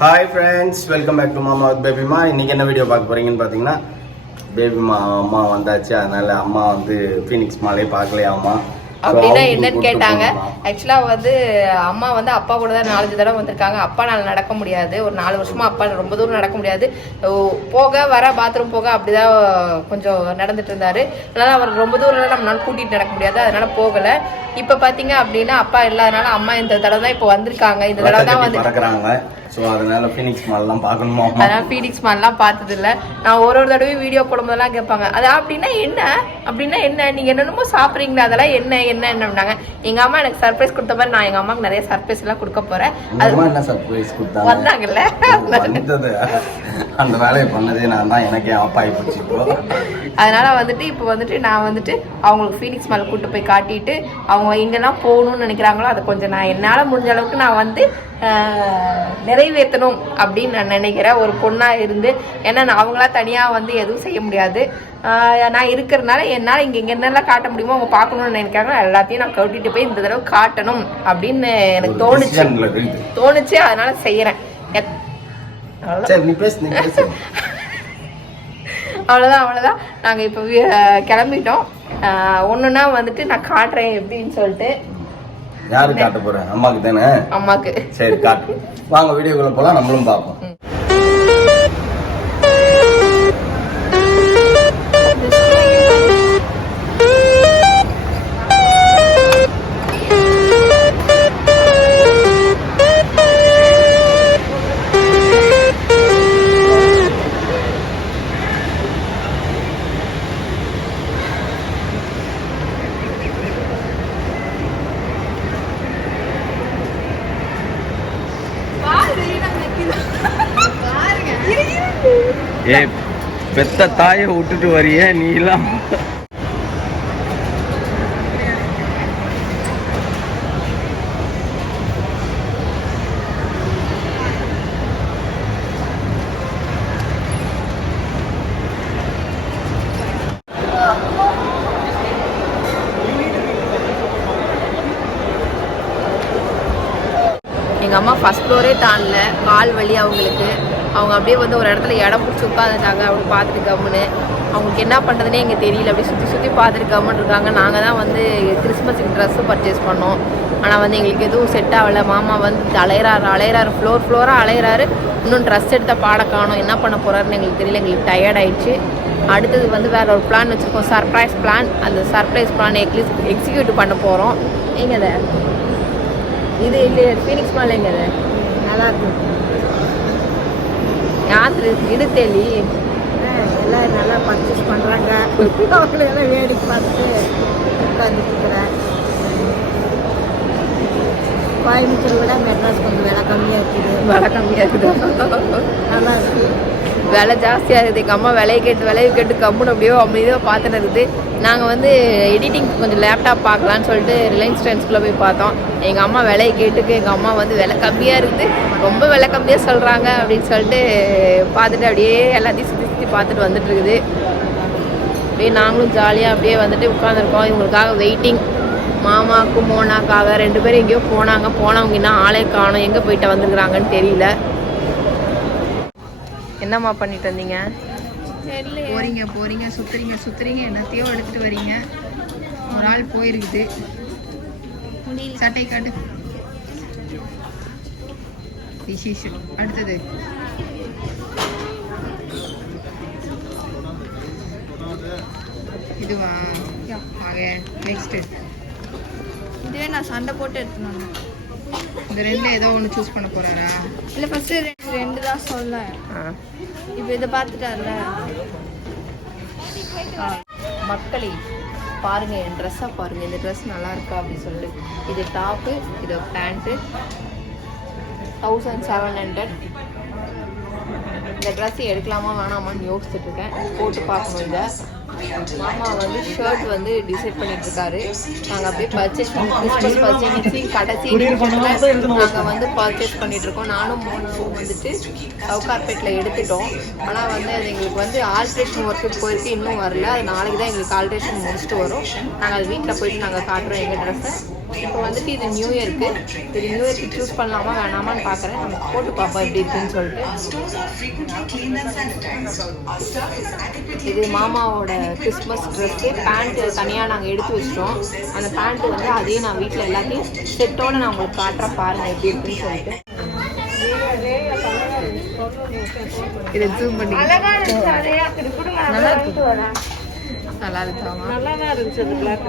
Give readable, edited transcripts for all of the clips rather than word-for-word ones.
Hi friends, welcome back to Mama with Baby Ma. இன்னைக்கு என்ன video பார்க்க போறீங்கன்னு பாத்தீங்கன்னா பேபி அம்மா வந்தாச்சு. அதனால அம்மா வந்து ஃபீனிக்ஸ் மாலே பார்க்கலையாமா அப்படின்னா என்னன்னு கேட்டாங்க. ஆக்சுவலா வந்து அம்மா வந்து அப்பா கூட தான் 4 தடவை வந்திருக்காங்க. அப்பானால நடக்க முடியாது, ஒரு 4 வருஷமா அப்பா ரொம்ப தூரம் நடக்க முடியாது, போக வர பாத்ரூம் போக அப்படிதான் கொஞ்சம் நடந்துட்டு இருந்தாரு. அதனால அவர் ரொம்ப தூரம் நம்மளால கூட்டிட்டு நடக்க முடியாது, அதனால போகல. இப்ப பாத்தீங்க அப்படின்னா அப்பா இல்லாதனால அம்மா இந்த தடவை தான் இப்ப வந்திருக்காங்க. இந்த தடவை தான் வந்து அதனால ஃபீனிக்ஸ் மால்லாம் பார்க்கணுமா? அதனால ஃபீனிக்ஸ் மால்லாம் பார்த்தது இல்லை. நான் ஒரு தடவையும் வீடியோ போடும்போதெல்லாம் கேட்பாங்க, அது அப்படின்னா என்ன நீங்க என்னென்னமோ சாப்பிட்றீங்களா, அதெல்லாம் என்ன என்னன்னாங்க. எங்க அம்மா எனக்கு சர்ப்ரைஸ் கொடுத்த மாதிரி நான் எங்க அம்மாக்கு நிறைய சர்ப்ரைஸ் எல்லாம் கொடுக்க போறேன். என்ன சர்ப்ரைஸ் கொடுத்தாங்க? வந்தாங்கல்ல, அந்த வேலையை பண்ணதே நான் தான், எனக்கே ஆப் ஆகி போச்சு இப்போ. அதனால வந்துட்டு இப்போ வந்துட்டு நான் வந்துட்டு அவங்களுக்கு ஃபீனிக்ஸ் மால் கூட்டு போய் காட்டிட்டு அவங்க எங்கெல்லாம் போகணும்னு நினைக்கிறாங்களோ அதை கொஞ்சம் நான் என்னால் முடிஞ்ச அளவுக்கு நான் வந்து நிறைவேற்றணும் அப்படின்னு நான் நினைக்கிறேன், ஒரு பொண்ணாக இருந்து. ஏன்னா நான் அவங்களா தனியாக வந்து எதுவும் செய்ய முடியாது. நான் இருக்கிறதுனால என்னால் இங்கே என்னெல்லாம் காட்ட முடியுமோ அவங்க பார்க்கணும்னு நினைக்கிறாங்க, எல்லாத்தையும் நான் கட்டிட்டு போய் இந்த தடவை காட்டணும் அப்படின்னு எனக்கு தோணுச்சு. அதனால செய்யறேன். அவ்வளோதான். நாங்கள் இப்போ கிளம்பிட்டோம். ஒன்றுனா வந்துட்டு நான் காட்டுறேன் எப்படின்னு சொல்லிட்டு. யாரு காட்ட போறேன்? அம்மாக்கு தானே? அம்மாக்கு. சரி காட்டு, வாங்க வீடியோக்குள்ள போலாம், நம்மளும் பார்ப்போம். ஏ பெத்த தாயை விட்டுட்டு வரிய நீலாம். எங்கள் அம்மா ஃபர்ஸ்ட் ஃப்ளோரே தாண்டல, கால் வலி அவங்களுக்கு. அவங்க அப்படியே வந்து ஒரு இடத்துல இடம் பிடிச்சி உட்காந்துட்டாங்க. அப்படி பார்த்துட்டு கம்முன்னு அவங்களுக்கு என்ன பண்ணுறதுனே எங்களுக்கு தெரியல. அப்படியே சுற்றி பார்த்துட்டு கம்முன்னு இருக்காங்க. நாங்கள் தான் வந்து கிறிஸ்மஸுக்கு ட்ரெஸ்ஸு பர்ச்சேஸ் பண்ணோம். ஆனால் வந்து எங்களுக்கு எதுவும் செட் ஆகலை. மாமா வந்து அலையிறாரு ஃப்ளோராக அலையிறாரு. இன்னும் ட்ரெஸ் எடுத்த பாட காணும், என்ன பண்ண போகிறாருன்னு எங்களுக்கு தெரியல. எங்களுக்கு டயர்ட் ஆயிடுச்சு. அடுத்தது வந்து வேறு ஒரு பிளான் வச்சுருக்கோம், சர்ப்ரைஸ் பிளான். அந்த சர்ப்ரைஸ் பிளான் எக்ஸிக்யூட் பண்ண போகிறோம். எங்கே இது இல்லையே ஃபீனிக்ஸ் மால், எங்கே நல்லாயிருக்கும் யாத்திரை இடுத்தேலி எல்லாம் நல்லா பர்ச்சேஸ் பண்ணுறாங்க. அவங்களெல்லாம் வேடிக்கை பார்த்துட்டு உட்காந்துருக்குறேன். கோயம்புத்தூர் விட மெட்ராஸ் கொஞ்சம் விலை கம்மியாக இருக்குது. நல்லா இருக்குது. விலை ஜாஸ்தியாக இருக்குது. எங்கள் அம்மா விலையை கேட்டு கம்முன்னு அப்படியே பார்த்துட்டு இருக்குது. நாங்கள் வந்து எடிட்டிங் கொஞ்சம் லேப்டாப் பார்க்கலான்னு சொல்லிட்டு ரிலையன்ஸ் ட்ரெண்ட்ஸ்குள்ளே போய் பார்த்தோம். எங்கள் அம்மா விலையை கேட்டுக்கு எங்கள் அம்மா வந்து விலை கம்மியாக இருக்குது, ரொம்ப விலை கம்மியாக சொல்கிறாங்க அப்படின்னு சொல்லிட்டு பார்த்துட்டு அப்படியே எல்லாத்தையும் சுற்றி பார்த்துட்டு வந்துட்டு இருக்குது. அப்படியே நாங்களும் ஜாலியாக அப்படியே வந்துட்டு உட்காந்துருக்கோம். இவங்களுக்காக வெயிட்டிங். மாமாவுக்கும் மோனாக்காக 2 பேரும் எங்கேயோ போனவங்க இன்னும் ஆளே காணும், எங்கே போயிட்டு வந்துருக்குறாங்கன்னு தெரியல. என்னம்மா பண்ணிட்டு வந்தீங்க? போறீங்க சுத்துறீங்க என்னத்தையோ எடுத்துட்டு வரீங்க. ஒரு ஆள் போயிருக்குது. சட்டை காட்டு. அடுத்தது இதுவா? நெக்ஸ்ட் இதுவே நான் சண்டை போட்டு எடுத்துனாங்க. இந்த 2 ஏதோ ஒன்று சூஸ் பண்ண போறாரா? இல்லை ஃபர்ஸ்ட் 2 தான் சொல்ல. இப்போ இதை பார்த்துட்டார்ல. மக்களே பாருங்க, என் ட்ரெஸ்ஸாக பாருங்க, இந்த ட்ரெஸ் நல்லா இருக்கா அப்படின்னு சொல்லிட்டு. இது டாப்பு, இது பேண்ட்டு 1700. இந்த ட்ரெஸ் எடுக்கலாமா வேணாமான்னு யோசிச்சுட்டு இருக்கேன், போட்டு பார்க்கணும். இதை மாமா வந்து ஷர்ட் வந்து டிசைட் பண்ணிட்டு இருக்காரு. நாங்கள் அப்படியே பர்ச்சேஸ் கிறிஸ்மஸ் பர்ச்சேஸ் கடைசி நாங்கள் வந்து பர்ச்சேஸ் பண்ணிட்டு இருக்கோம். நானும் மோனாவும் வந்துட்டு சவுகார்பேட்டில் எடுத்துட்டோம். ஆனால் வந்து அது எங்களுக்கு வந்து ஆல்ட்ரேஷன் ஒர்க்கு போயிருக்கு, இன்னும் வரல. அது நாளைக்கு தான் எங்களுக்கு ஆல்ட்ரேஷன் முடிச்சுட்டு வரும். நாங்கள் அது வீட்டில் போயிட்டு நாங்கள் காட்டுறோம் எங்கள் ட்ரெஸ்ஸை. இப்போ வந்துட்டு இது நியூ இயருக்கு சூஸ் பண்ணலாமா வேணாமான்னு பார்க்குறேன். நம்ம போட்டு பார்ப்போம் எப்படி இருக்குன்னு சொல்லிட்டு. இது மாமாவோட கிறிஸ்மஸ் ட்ரெஸ்ஸு. பேண்ட்டு தனியாக நாங்கள் எடுத்து வச்சிட்டோம். அந்த பேண்ட்டு வந்து அதையும் நான் வீட்டில் எல்லாத்தையும் செட்டோடு நான் உங்களுக்கு காட்டுறேன், பாருங்கள் எப்படி இருக்குன்னு சொல்லிட்டு. இதை ஜூம் பண்ணி நல்லா இருக்கு. நல்லா இருக்காமா? நல்லா தான் இருந்துச்சு அது பிளாக்.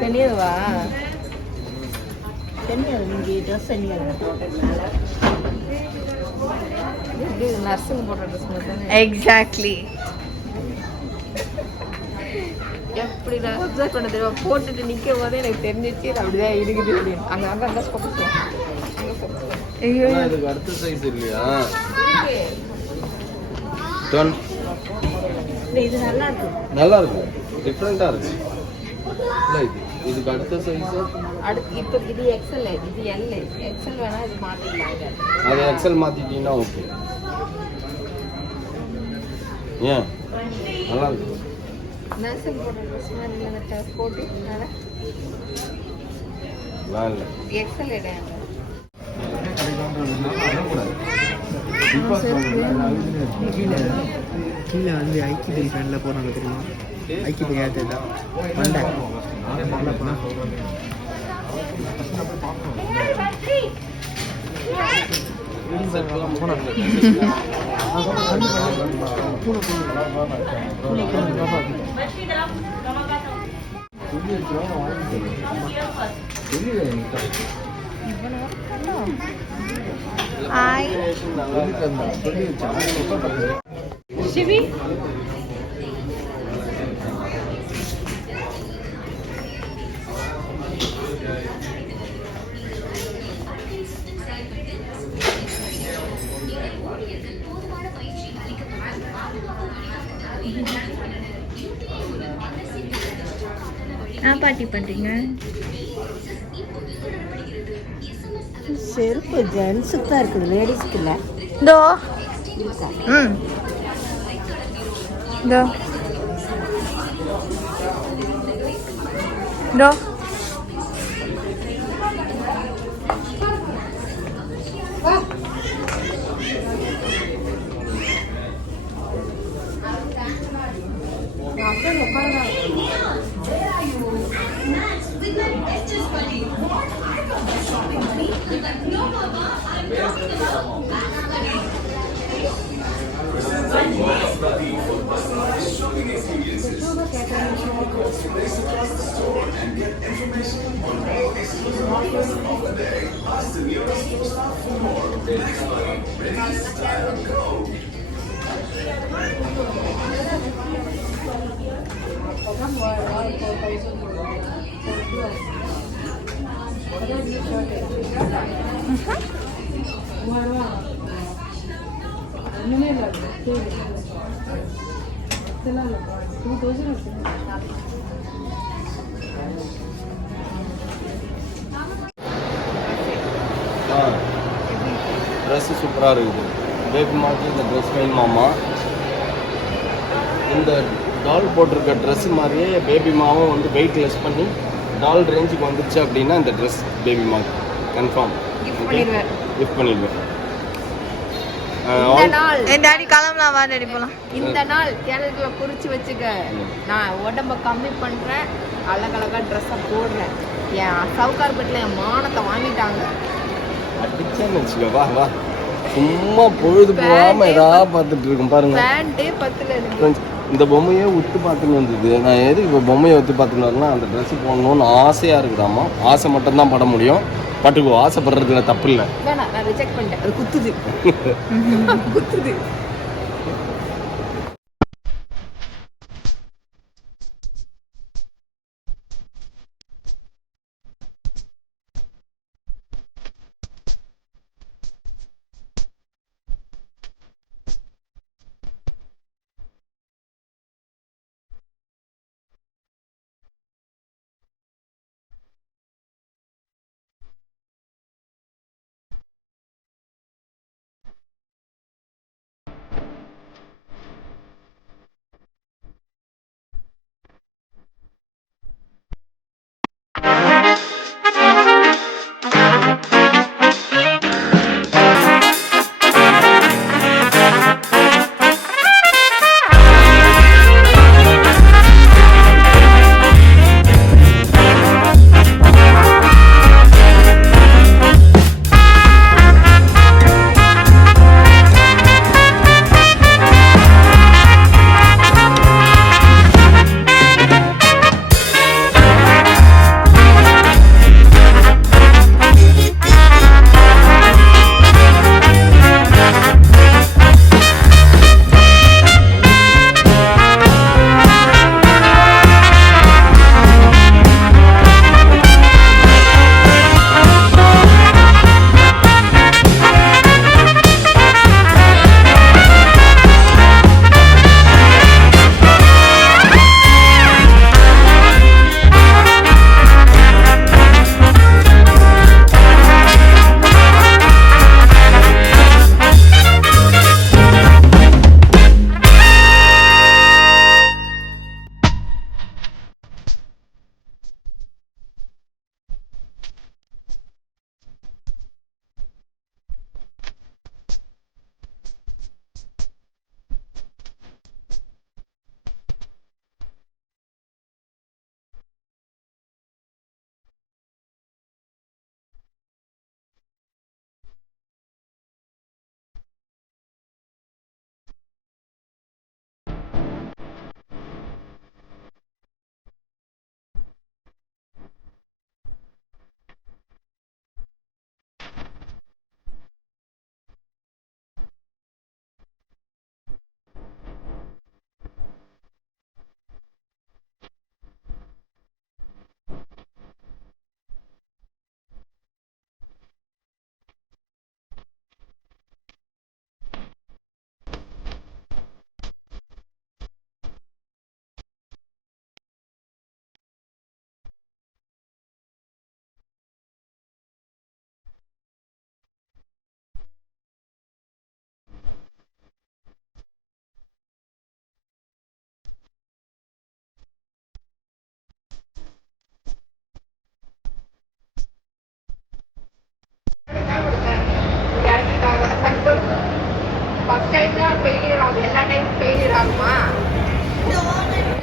சென்னியதுவா? சென்னியது நீங்கள் ட்ரெஸ் சென்னியது இது நர்ஸுங்க போடுற ட்ரெஸ் மாதிரி. எக்ஸாக்ட்லி. எப்படி நான் அப்சர்வ் பண்ண தெரியும், போட்டுட்டு நிற்கும் போதே எனக்கு தெரிஞ்சிச்சு அப்படிதான் இருக்குது அப்படின்னு. அங்கே அங்கே அங்கே போட்டுக்கலாம். இதுக்கு அடுத்த சைஸ் இல்லையா? டர்ன். இது நல்லா இருக்கு. நல்லா இருக்கு. டிஃபரெண்டா இருக்கு. இல்ல இதுக்கு அடுத்த சைஸ் அடுத்து இப்போ இது எக்ஸ்எல், இது எல். எக்ஸ்எல் வேணா இது மாத்திக்கலாம். அது எக்ஸ்எல் மாத்திட்டீங்கன்னா ஓகே. ஏன் நல்லா இருக்கு. நர்சல் போடுற ட்ரெஸ் மாதிரி இல்லை போட்டு நல்லா இல்லை. எக்ஸ்எல் இடம் கீழே வந்து ஐக்கிய ஃபேனில் போகிறாங்க தெரியுமா? ஐக்கிய ஏற்றா வண்டை ஹாய் சிவி. பாட்டி பண்றீங்க? செருப்பு ஜென்ஸுக்கு தான் இருக்குது, லேடிஸ்க்கு இல்லை. இதோ இதோ இதோ ட்ரெஸ்ஸு சூப்பராக இருக்குது. பேபி மாற்றி இந்த ட்ரெஸ் வேணுமாம்மா. இந்த டால் போட்டிருக்க ட்ரெஸ் மாதிரியே பேபி மாவும் வந்து வெயிட் லெஸ் பண்ணி டால் ரேஞ்சுக்கு வந்துருச்சு அப்படின்னா இந்த ட்ரெஸ் பேபி மாக்கு கன்ஃபார்ம் கிஃப்ட் பண்ணிடுவேன். இந்த நாள் கேலண்டர்ல குறிச்சு வச்சுக்க. நான் உடம்ப கம்மி பண்றேன், அழகழகா ட்ரெஸ்ஸை போடுறேன். என் சவுகார்பேட்டில் என் மானத்தை வாங்கிட்டாங்க. அடிச்சேன்னு வச்சுக்க. வா வா, சும்மா பொழுது போகாம ஏதாவது பார்த்துட்டு இருக்கும் பாருங்க. பேண்டே 10ல இருக்கு. இந்த பொம்மையே உத்து பார்த்துன்னு வந்தது. நான் எதுக்கு இப்போ பொம்மையை உத்து பார்த்துன்னு வரேன்னா அந்த ட்ரெஸ்ஸு போடணும்னு ஆசையாக இருக்குதாம்மா. ஆசை மட்டும்தான் பட முடியும். பட்டுக்கு ஆசைப்படுறதுல தப்பு இல்லை. வேணாம், நான் ரிஜெக்ட் பண்ணிட்டேன். அது குத்துது குத்துது. பாய்.